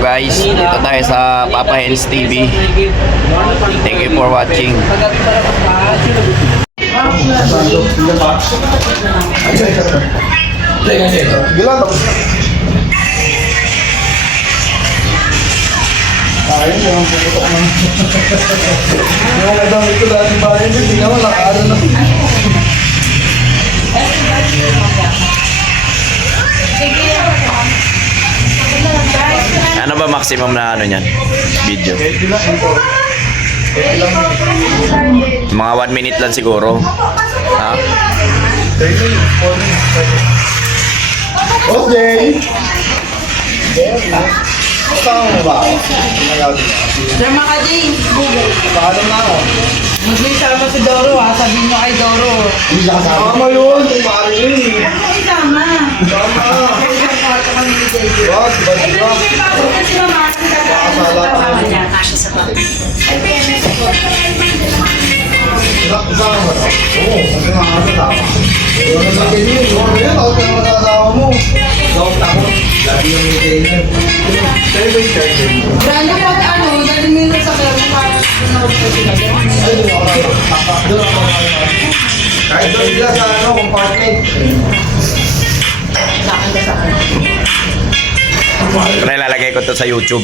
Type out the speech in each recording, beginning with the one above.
guys, dito tayo sa Papa Hens TV. Thank you for watching. Ayun, yung puputok ng... Yung kadamit ko dati bayan, hindi naman nakaaral na. Ano ba maximum na ano niyan? Video? Mga 1 minute lang siguro. Ha? Okay. Saan mo ba? Drama ka din, Google. Paalam na ako. Mag-isama si Doro ha, sabihin mo kay Doro. Hindi siya kasama. Tama yun, pare yun eh. Ano mo isama? Tama. Kaya yung kwarto kami ni JJ. Wag, Ay, balik pero ka. may pasok na si Mama. Kasama niya. Kasya sa pag. Ay, PMS ko. Kasama mo ba? Oo, kasi nakakasa tama. Wala na sa ganyan. Wala yan, ako kaya makakasawa mo. Gawag takot. Lagi yung meeting yun. Sa'yo ba yung charger mo? Brando po, ano, dali mo yun sa kaya para sunod ko sila. Ay, doon ako na. Doon ako na. Kahit doon sila sa ano, compartment. Sa akin ba sa akin? Pero ilalagay ko to sa YouTube.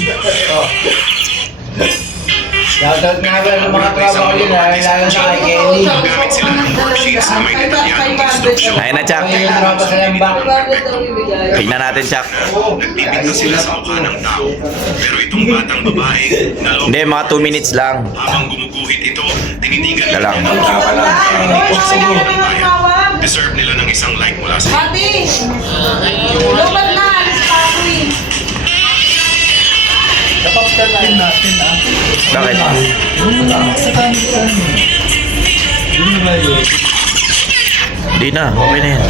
Shoutout nga ba ng mga trabaho nila, lalo sa kay Kelly. Gamit sila ng worksheets na may detalyadong instruksyon. Ayun na, Chuck. Yung tropa sa lambak. Tignan natin, Chuck. Nagpipinta sila sa mukha ng tao. Pero itong batang babae, naloko Hindi, mga 2 minutes lang. habang gumuguhit ito, tinitigan Ito lang. Deserve nila ng isang like mula sa Pati! Lubat na! Alis pa ako eh. Napapagkatin natin ah. Bakit? Sa kanila. Yun na ba yun? Hindi na, okay na yan.